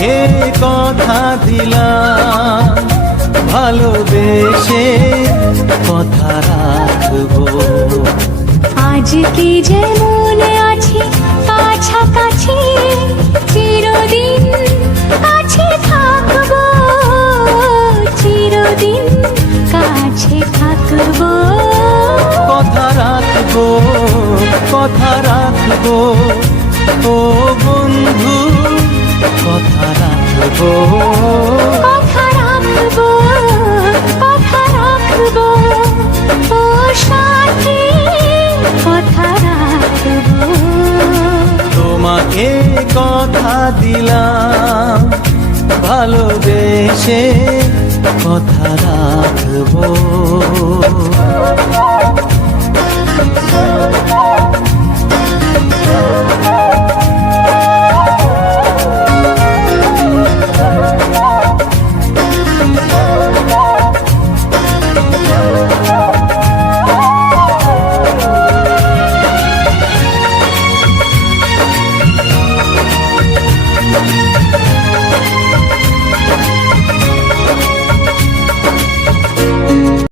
তোমাকে কথা দিলাম, ভালোবেসে কথা রাখবো। আজকে যেমন আছি কাছাকাছি, চিরদিন কাছে থাকবো, চিরদিন কাছে থাকবো। কথা রাখবো, কথা রাখবো, ও বন্ধু কথা রাখবো। কথা রাখবো, কথা রাখবো, ও সাথী কথা রাখবো। তোমাকে কথা দিলাম, ভালোবেসে কথা রাখবো।